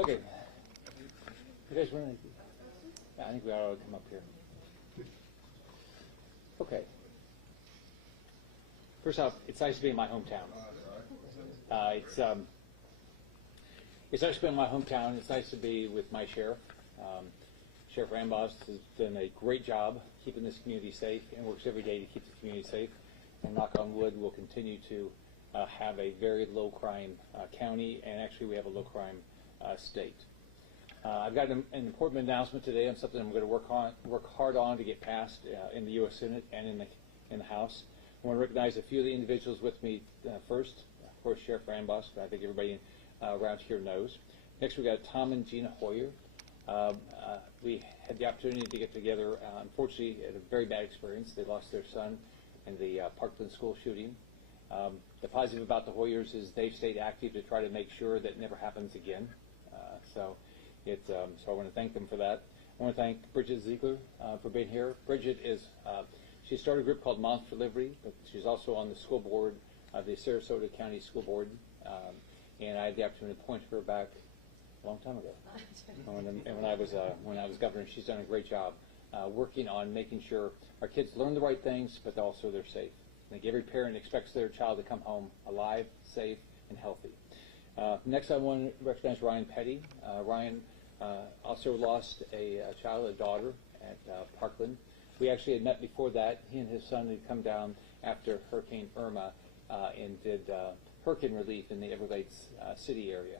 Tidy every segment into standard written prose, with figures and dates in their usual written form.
Okay. You guys want to? Yeah, I think we ought to come up here. Okay. First off, it's nice to be in my hometown. It's nice to be in my hometown. It's nice to be with my sheriff. Sheriff Rambos has done a great job keeping this community safe and works every day to keep the community safe. And knock on wood, we'll continue to have a very low crime county, and actually we have a low crime state. I've got an important announcement today on something I'm going to work hard on to get passed in the U.S. Senate and in the House. I want to recognize a few of the individuals with me first. Of course, Sheriff Rambos, I think everybody around here knows. Next, we got Tom and Gina Hoyer. We had the opportunity to get together. Unfortunately, had a very bad experience. They lost their son in the Parkland school shooting. The positive about the Hoyers is they've stayed active to try to make sure that it never happens again. So I want to thank them for that. I want to thank Bridget Ziegler for being here. Bridget is, she started a group called Moms for Liberty, but she's also on the school board of the Sarasota County School Board. And I had the opportunity to appoint her back a long time ago. And when I was governor, she's done a great job working on making sure our kids learn the right things, but also they're safe. I think every parent expects their child to come home alive, safe, and healthy. Next, I want to recognize Ryan Petty. Ryan also lost a child, a daughter, at Parkland. We actually had met before that. He and his son had come down after Hurricane Irma and did hurricane relief in the Everglades City area.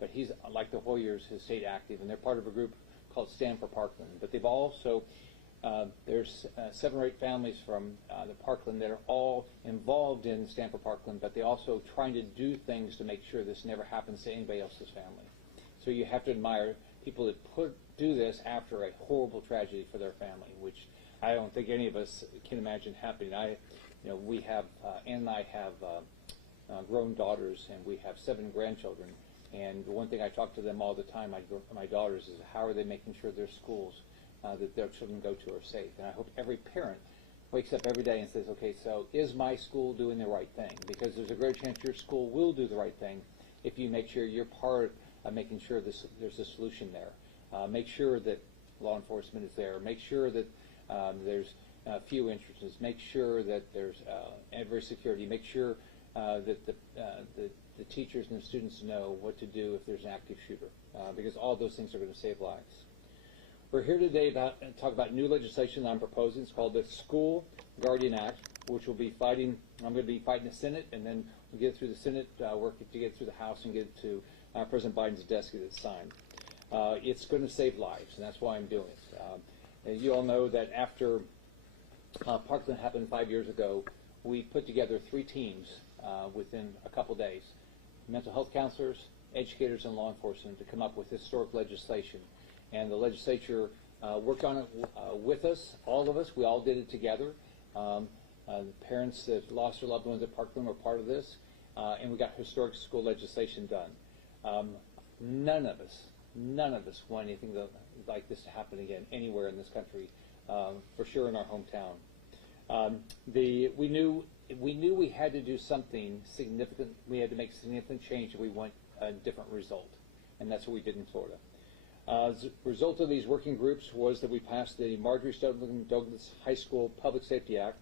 But he's, like the Hoyers, has stayed active, and they're part of a group called Stand for Parkland. But they've also, there's 7 or 8 families from the Parkland that are all involved in Stand for Parkland, but they're also trying to do things to make sure this never happens to anybody else's family. So you have to admire people that do this after a horrible tragedy for their family, which I don't think any of us can imagine happening. We have, Ann and I have grown daughters, and we have 7 grandchildren. And the one thing I talk to them all the time, my daughters, is how are they making sure their schools that their children go to are safe. And I hope every parent wakes up every day and says, okay, so is my school doing the right thing? Because there's a great chance your school will do the right thing if you make sure you're part of making sure there's a solution there. Make sure that law enforcement is there. Make sure that there's few entrances. Make sure that there's adverse security. Make sure that the teachers and the students know what to do if there's an active shooter, because all those things are going to save lives. We're here today to talk about new legislation that I'm proposing. It's called the School Guardian Act, which we'll be fighting. I'm going to be fighting the Senate, and then we'll get it through the Senate, work to get it through the House, and get it to President Biden's desk to get it signed. It's going to save lives, and that's why I'm doing it. And you all know that after Parkland happened 5 years ago, we put together 3 teams within a couple days: mental health counselors, educators, and law enforcement, to come up with historic legislation. And the legislature worked on it with us, all of us. We all did it together. Parents that lost their loved ones at Parkland were part of this, and we got historic school legislation done. None of us want anything like this to happen again anywhere in this country, for sure in our hometown. We knew we had to do something significant. We had to make significant change if we want a different result, and that's what we did in Florida. As a result of these working groups was that we passed the Marjorie Stoneman Douglas High School Public Safety Act,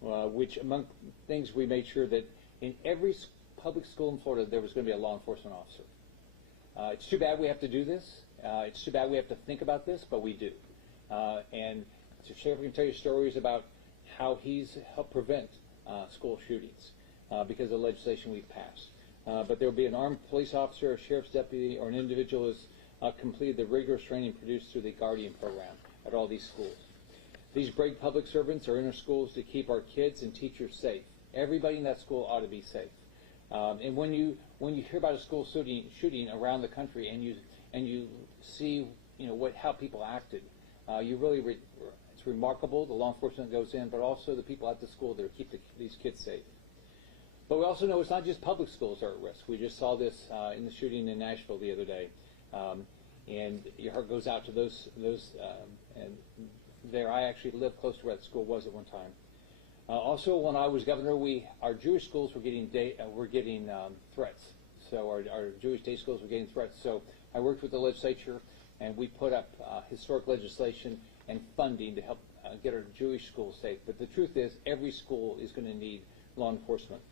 which, among things, we made sure that in every public school in Florida there was going to be a law enforcement officer. It's too bad we have to do this. It's too bad we have to think about this, but we do. And so Sheriff can tell you stories about how he's helped prevent school shootings because of the legislation we've passed. But there will be an armed police officer, a sheriff's deputy, or an individual who's completed the rigorous training produced through the Guardian program at all these schools. These brave public servants are in our schools to keep our kids and teachers safe. Everybody in that school ought to be safe. And when you hear about a school shooting around the country, and you see how people acted, it's remarkable, the law enforcement goes in, but also the people at the school that keep these kids safe. But we also know it's not just public schools that are at risk. We just saw this in the shooting in Nashville the other day, and your heart goes out to those. And there, I actually lived close to where that school was at one time. Also, when I was governor, our Jewish schools were getting threats. So our Jewish day schools were getting threats. So I worked with the legislature, and we put up historic legislation and funding to help get our Jewish schools safe. But the truth is, every school is going to need law enforcement.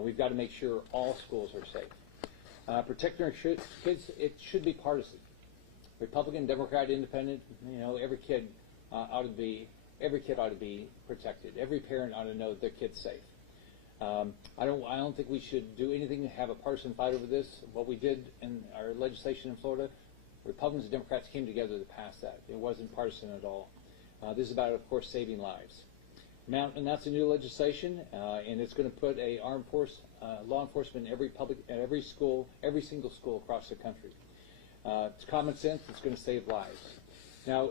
We've got to make sure all schools are safe. Protecting our kids, it should be partisan. Republican, Democrat, Independent, every kid ought to be protected. Every parent ought to know their kid's safe. I don't think we should do anything to have a partisan fight over this. What we did in our legislation in Florida, Republicans and Democrats came together to pass that. It wasn't partisan at all. This is about, of course, saving lives. Now, and that's a new legislation, and it's going to put a armed force, law enforcement in every school, every single school across the country. It's common sense. It's going to save lives. Now,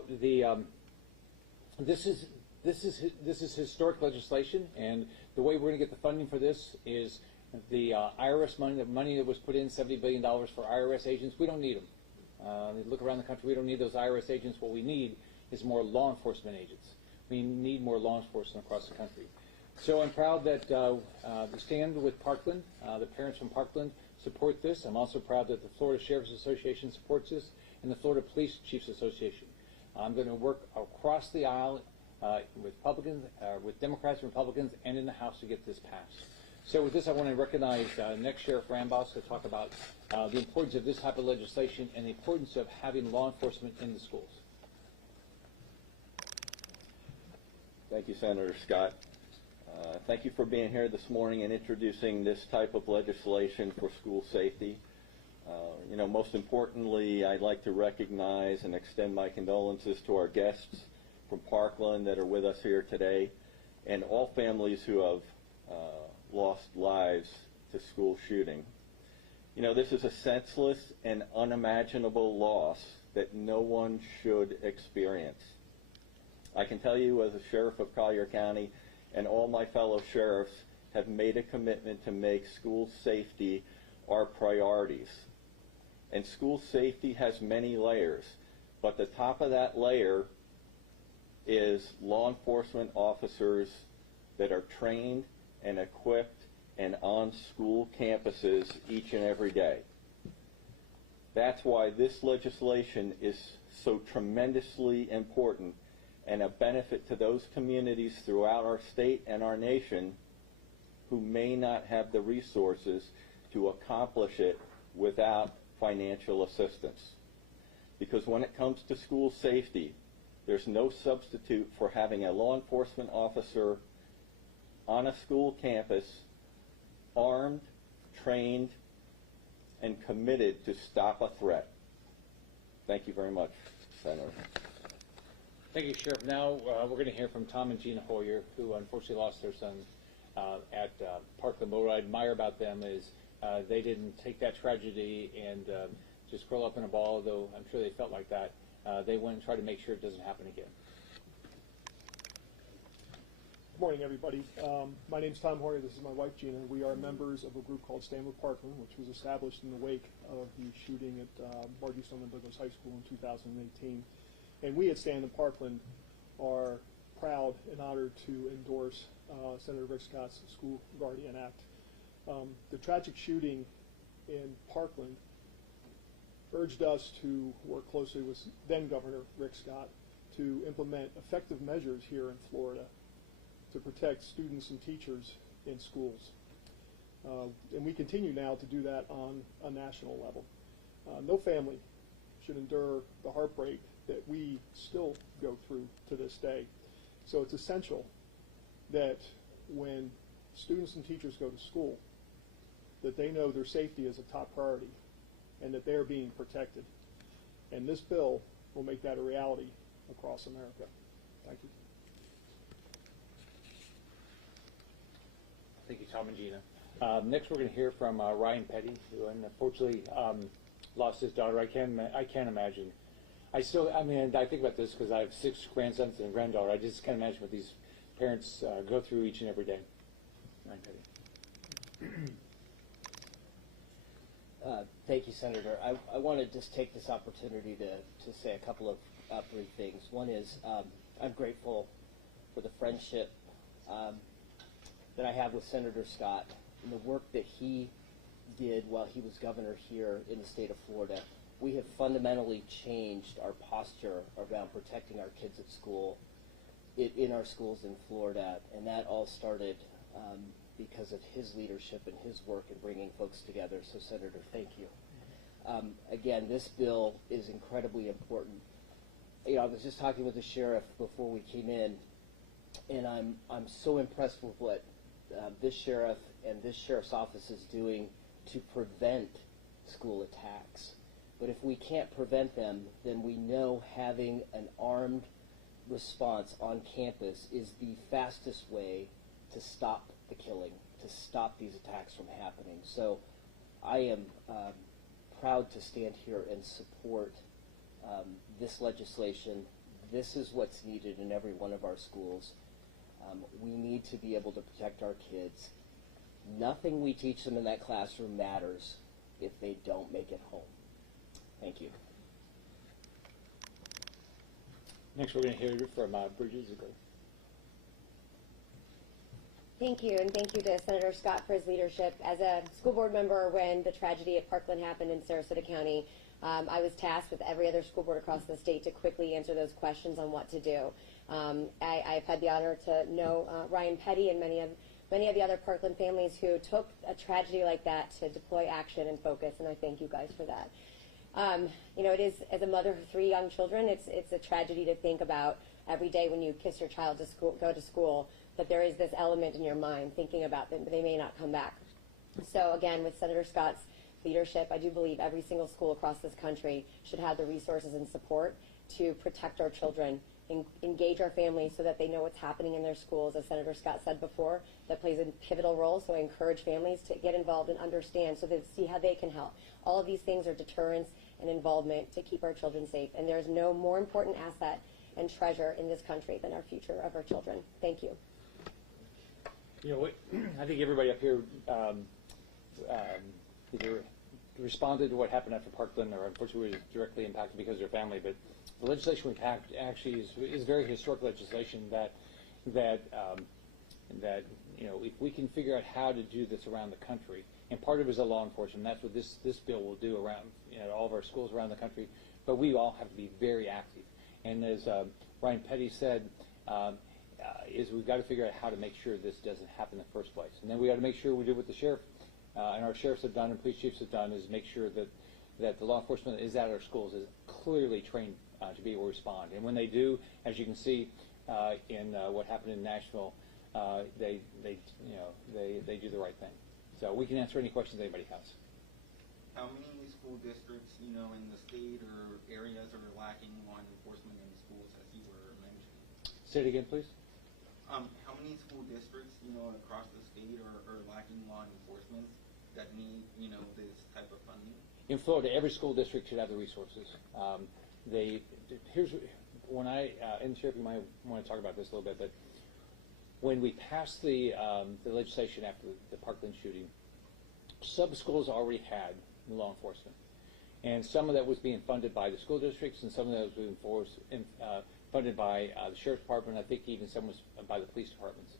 this is historic legislation, and the way we're going to get the funding for this is the IRS money, the money that was put in, $70 billion for IRS agents. We don't need them. Look around the country. We don't need those IRS agents. What we need is more law enforcement agents. We need more law enforcement across the country. So I'm proud that we stand with Parkland. The parents from Parkland support this. I'm also proud that the Florida Sheriff's Association supports this, and the Florida Police Chiefs Association. I'm going to work across the aisle with Republicans, with Democrats and Republicans, and in the House to get this passed. So with this, I want to recognize next Sheriff Rambos to talk about the importance of this type of legislation and the importance of having law enforcement in the schools. Thank you, Senator Scott. Thank you for being here this morning and introducing this type of legislation for school safety. Most importantly, I'd like to recognize and extend my condolences to our guests from Parkland that are with us here today, and all families who have lost lives to school shooting. This is a senseless and unimaginable loss that no one should experience. I can tell you, as a sheriff of Collier County, and all my fellow sheriffs have made a commitment to make school safety our priorities. And school safety has many layers, but the top of that layer is law enforcement officers that are trained and equipped and on school campuses each and every day. That's why this legislation is so tremendously important and a benefit to those communities throughout our state and our nation who may not have the resources to accomplish it without financial assistance. Because when it comes to school safety, there's no substitute for having a law enforcement officer on a school campus, armed, trained, and committed to stop a threat. Thank you very much, Senator. Thank you, Sheriff. Now we're going to hear from Tom and Gina Hoyer, who unfortunately lost their son at Parkland. What I admire about them is they didn't take that tragedy and just curl up in a ball, though I'm sure they felt like that. They went and tried to make sure it doesn't happen again. Good morning, everybody. My name's Tom Hoyer. This is my wife, Gina. We are members of a group called Stand with Parkland, which was established in the wake of the shooting at Margie Stoneman Douglas High School in 2018. And we at Stand with Parkland are proud and honored to endorse Senator Rick Scott's School Guardian Act. The tragic shooting in Parkland urged us to work closely with then Governor Rick Scott to implement effective measures here in Florida to protect students and teachers in schools. And we continue now to do that on a national level. No family should endure the heartbreak that we still go through to this day. So it's essential that when students and teachers go to school, that they know their safety is a top priority and that they're being protected. And this bill will make that a reality across America. Thank you. Thank you, Tom and Gina. Next, we're going to hear from Ryan Petty, who unfortunately lost his daughter. I can't imagine. I think about this because I have 6 grandsons and a granddaughter. I just can't imagine what these parents go through each and every day. Ryan Petty. Thank you, Senator. I want to just take this opportunity to say a couple of brief things. One is I'm grateful for the friendship that I have with Senator Scott and the work that he did while he was governor here in the state of Florida. We have fundamentally changed our posture around protecting our kids at school, in our schools in Florida, and that all started because of his leadership and his work in bringing folks together. So, Senator, thank you. Again, this bill is incredibly important. You know, I was just talking with the sheriff before we came in, and I'm so impressed with what this sheriff and this sheriff's office is doing to prevent school attacks. But if we can't prevent them, then we know having an armed response on campus is the fastest way to stop the killing, to stop these attacks from happening. So I am proud to stand here and support this legislation. This is what's needed in every one of our schools. We need to be able to protect our kids. Nothing we teach them in that classroom matters if they don't make it home. Thank you. Next, we're going to hear from Bridget Ziegler. Thank you, and thank you to Senator Scott for his leadership. As a school board member, when the tragedy at Parkland happened in Sarasota County, I was tasked with every other school board across the state to quickly answer those questions on what to do. I've had the honor to know Ryan Petty and many of the other Parkland families who took a tragedy like that to deploy action and focus, and I thank you guys for that. You know, it is, as a mother of 3 young children, it's a tragedy to think about every day when you kiss your child to school, go to school, that there is this element in your mind thinking about them, but they may not come back. So again, with Senator Scott's leadership, I do believe every single school across this country should have the resources and support to protect our children, engage our families so that they know what's happening in their schools. As Senator Scott said before, that plays a pivotal role, so I encourage families to get involved and understand so they see how they can help. All of these things are deterrence and involvement to keep our children safe, and there's no more important asset and treasure in this country than our future of our children. Thank you. You know, I think everybody up here either responded to what happened after Parkland or unfortunately was directly impacted because of their family, but the legislation we passed actually is very historic legislation that you know, if we can figure out how to do this around the country, and part of it is a law enforcement, that's what this bill will do around, you know, all of our schools around the country, but we all have to be very active. And as Ryan Petty said, is we've got to figure out how to make sure this doesn't happen in the first place. And then we got to make sure we do what the sheriff and our sheriffs have done and police chiefs have done, is make sure that the law enforcement is at our schools is clearly trained to be able to respond. And when they do, as you can see in what happened in Nashville, they do the right thing. So we can answer any questions anybody has. How many school districts, you know, in the state or areas are lacking law enforcement in schools, as you were mentioning? Say it again, please. How many school districts, you know, across the state are lacking law enforcement that need, you know, this type of funding? In Florida, every school district should have the resources. Here's when and Sheriff, you might want to talk about this a little bit, but when we passed the legislation after the Parkland shooting, some schools already had law enforcement, and some of that was being funded by the school districts, and some of that was being funded by the sheriff's department. I think even some was by the police departments.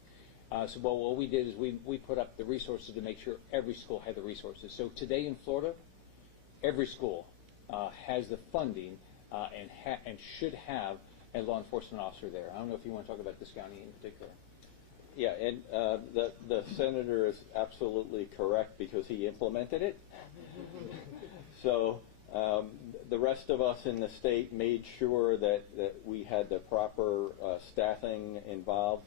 So what we did is we put up the resources to make sure every school had the resources. So today in Florida, every school has the funding and should have a law enforcement officer there. I don't know if you want to talk about this county in particular. Yeah, and the senator is absolutely correct because he implemented it. So the rest of us in the state made sure that we had the proper staffing involved.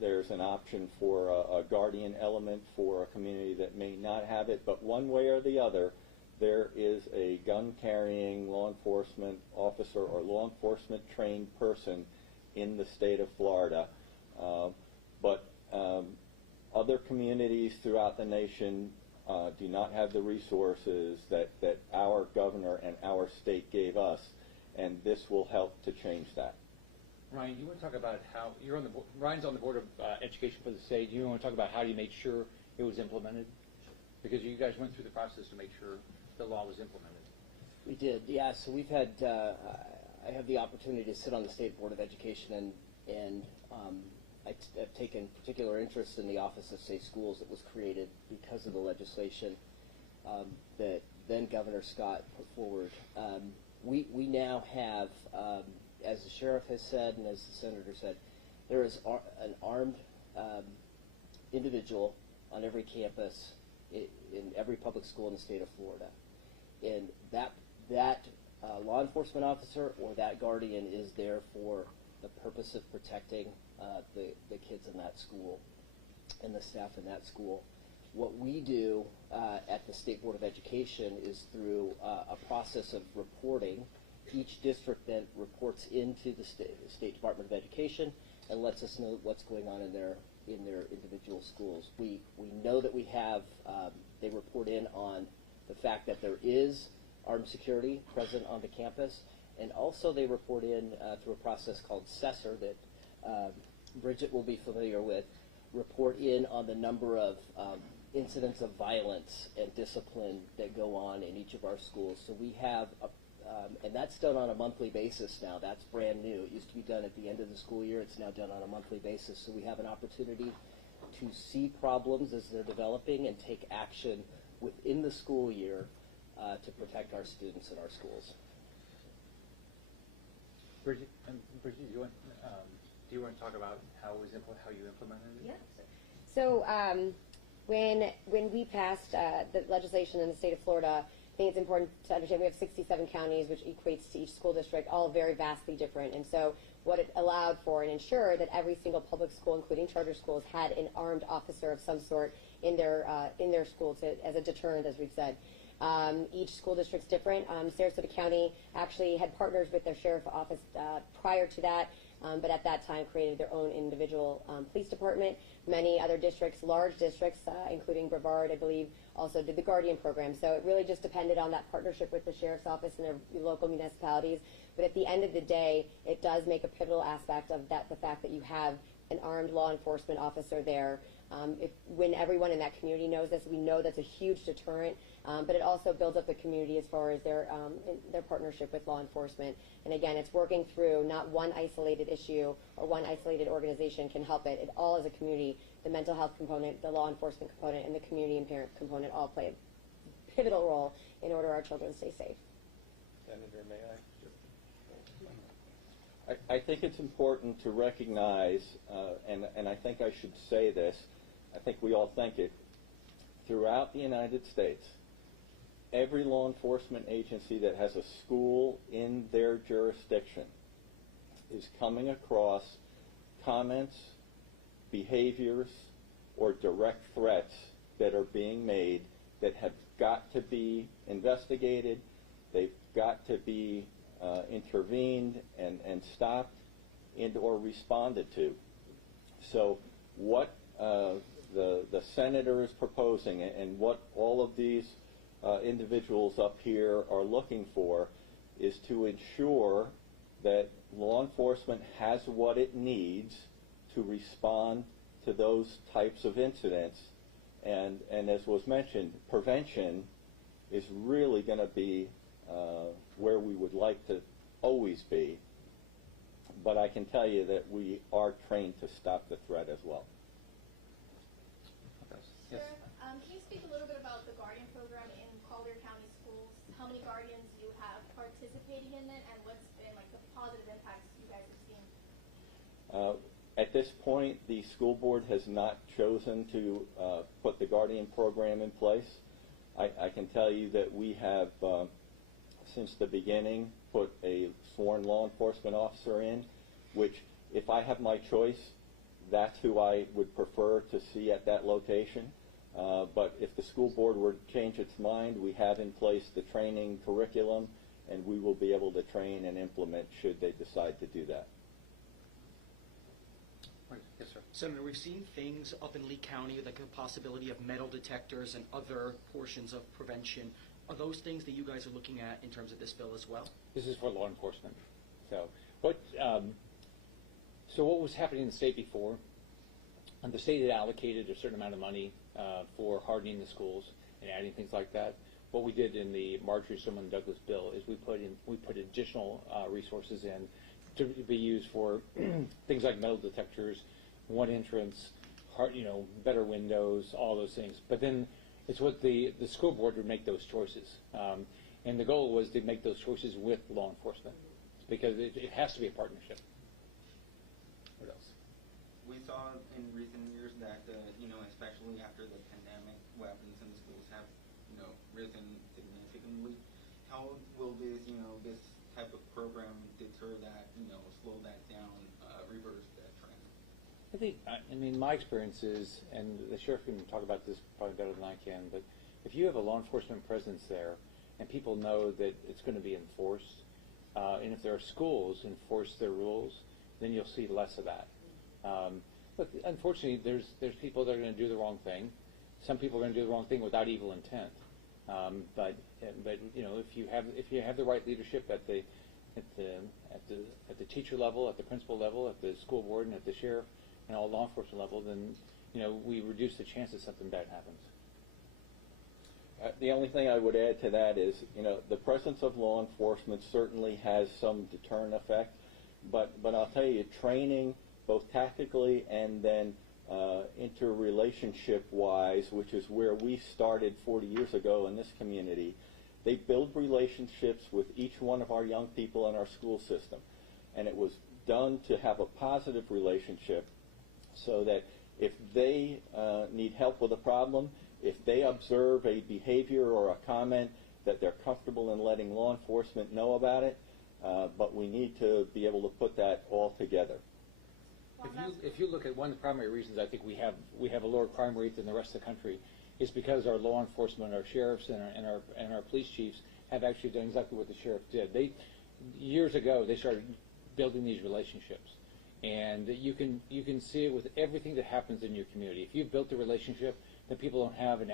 There's an option for a guardian element for a community that may not have it, but one way or the other, there is a gun-carrying law enforcement officer or law enforcement trained person in the state of Florida. But other communities throughout the nation do not have the resources that our governor and our state gave us, and this will help to change that. Ryan, you want to talk about how you're on the board, Ryan's on the board of education for the state. You want to talk about how you made sure it was implemented? Because you guys went through the process to make sure the law was implemented. We did, yeah. So we've had, I have the opportunity to sit on the State Board of Education, and I've taken particular interest in the Office of Safe Schools that was created because of the legislation that then Governor Scott put forward. We now have, as the sheriff has said and as the senator said, there is an armed individual on every campus in every public school in the state of Florida. And that law enforcement officer or that guardian is there for the purpose of protecting the kids in that school and the staff in that school. What we do at the State Board of Education is through a process of reporting. Each district then reports into the State Department of Education and lets us know what's going on in their individual schools. We know that we have, they report in on the fact that there is armed security present on the campus, and also they report in through a process called Cessor that Bridget will be familiar with, report in on the number of incidents of violence and discipline that go on in each of our schools. So we have, and that's done on a monthly basis now. That's brand new. It used to be done at the end of the school year. It's now done on a monthly basis. So we have an opportunity to see problems as they're developing and take action within the school year to protect our students in our schools. Bridget, do you want to talk about how you implemented it? Yeah. So when we passed the legislation in the state of Florida, I think it's important to understand we have 67 counties, which equates to each school district, all very vastly different. And so what it allowed for and ensured that every single public school, including charter schools, had an armed officer of some sort in their school as a deterrent, as we've said. Each school district's different. Sarasota County actually had partners with their sheriff office prior to that, but at that time created their own individual police department. Many other districts, large districts, including Brevard, I believe, also did the Guardian program. So it really just depended on that partnership with the sheriff's office and their local municipalities. But at the end of the day, it does make a pivotal aspect of that, the fact that you have an armed law enforcement officer there. When everyone in that community knows this, we know that's a huge deterrent, but it also builds up the community as far as their partnership with law enforcement. And again, it's working through not one isolated issue or one isolated organization can help it. It all is a community. The mental health component, the law enforcement component, and the community and parent component all play a pivotal role in order our children stay safe. Senator, may I? I think it's important to recognize, and I think I should say this, I think we all think it, throughout the United States, every law enforcement agency that has a school in their jurisdiction is coming across comments, behaviors, or direct threats that are being made that have got to be investigated, they've got to be intervened and stopped and or responded to. So what the senator is proposing and what all of these individuals up here are looking for is to ensure that law enforcement has what it needs to respond to those types of incidents. And as was mentioned, prevention is really going to be where we would like to always be. But I can tell you that we are trained to stop the threat as well. Yes. Sir, can you speak a little bit about the Guardian program in Collier County schools? How many guardians you have participating in it, and what's been like the positive impacts you guys have seen? At this point, the school board has not chosen to put the Guardian program in place. I can tell you that we have, since the beginning, put a sworn law enforcement officer in, which, if I have my choice, that's who I would prefer to see at that location. But if the school board were to change its mind, we have in place the training curriculum, and we will be able to train and implement should they decide to do that. Yes, sir. Senator, we've seen things up in Lee County, like the possibility of metal detectors and other portions of prevention. Are those things that you guys are looking at in terms of this bill as well? This is for law enforcement. So what was happening in the state before? The state had allocated a certain amount of money for hardening the schools and adding things like that. What we did in the Marjorie Stoneman Douglas bill is we put additional resources in to be used for things like metal detectors, one entrance, better windows, all those things. But then it's what the school board would make those choices. And the goal was to make those choices with law enforcement, because it has to be a partnership. What else? We saw in recent years that, especially after the pandemic, weapons in schools have, risen significantly. How will this, this type of program deter that, slow that down, reverse that trend? I think, my experience is, and the sheriff can talk about this probably better than I can, but if you have a law enforcement presence there and people know that it's going to be enforced, and if there are schools enforce their rules, then you'll see less of that. But unfortunately, there's people that are going to do the wrong thing. Some people are going to do the wrong thing without evil intent. But if you have the right leadership at the teacher level, at the principal level, at the school board, and at the sheriff, and all law enforcement level, then we reduce the chances something bad happens. The only thing I would add to that is, the presence of law enforcement certainly has some deterrent effect, but I'll tell you, training, both tactically and then interrelationship-wise, which is where we started 40 years ago in this community, they build relationships with each one of our young people in our school system. And it was done to have a positive relationship so that if they need help with a problem, if they observe a behavior or a comment, that they're comfortable in letting law enforcement know about it, but we need to be able to put that all together. If you look at one of the primary reasons I think we have a lower crime rate than the rest of the country is because our law enforcement, our sheriffs, and our police chiefs have actually done exactly what the sheriff did. Years ago they started building these relationships, and you can see it with everything that happens in your community. If you've built the relationship, then people don't have an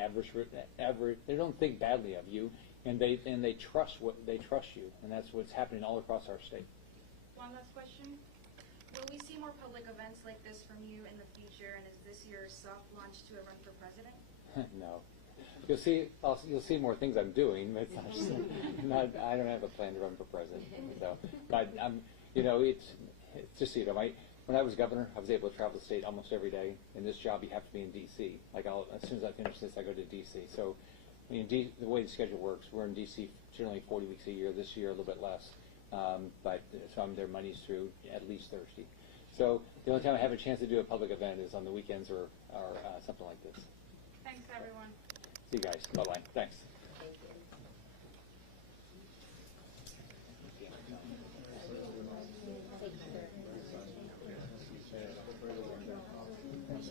they don't think badly of you, and they trust you, and that's what's happening all across our state. One last question. Will we see more public events like this from you in the future, and is this your soft launch to a run for president? No. You'll see more things I'm doing. It's not, I don't have a plan to run for president. So, but it's just when I was governor, I was able to travel the state almost every day. In this job, you have to be in D.C. As soon as I finish this, I go to D.C. So, the way the schedule works, we're in D.C. generally 40 weeks a year. This year, a little bit less. But some of their money's through at least Thursday. So the only time I have a chance to do a public event is on the weekends or something like this. Thanks, everyone. See you guys. Bye-bye. Thanks. Thank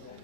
you.